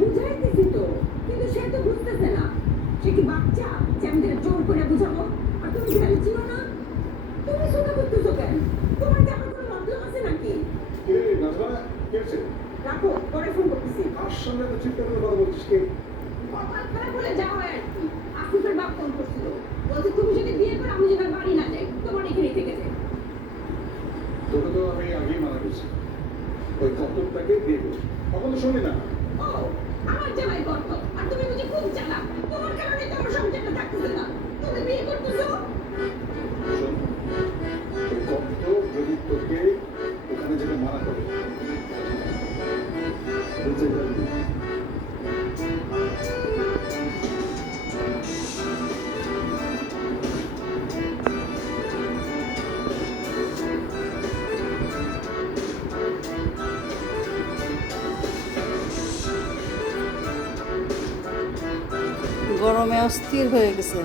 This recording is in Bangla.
বুঝাইতেছি তো, কিন্তু সে তো বুঝতেছে না। সে কি বাচ্চা যে আমি তাকে জোর করে বুঝাবো? আর তুমি কি তাহলে চিনো না? তুমি শুধু করতেছো কেন? তোমার কি আমার কোনো মতলব আছে নাকি? রাখো, পরে ফোন করতেছি। কার সঙ্গে তো চিন্তা করে কথা বলছিস কে? কপাল খারাপ হলে যা হয় আর কি। আসিফের বাপ ফোন করছিল, বলছে তুমি যদি বিয়ে করো আমি যেন বাড়ি না যাই, তোমার এখানেই থেকে যাই। তোকে তো আমি আগেই মানা করছি ওই খপ্পরটাকে বিয়ে করছি, তখন তো শুনি না। ও, আমার জামাই গর্ত, আর তুমি বুঝি খুব চালাক। তোমার কারণে তো আমার সংসারটা থাকতেছে না। তুমি বিয়ে করতেছো? শোন, ওই কপ্ত যদি তোকে ওখানে যেতে মানা করে বেঁচে যাবি। গরমে অস্থির হয়ে গেছে।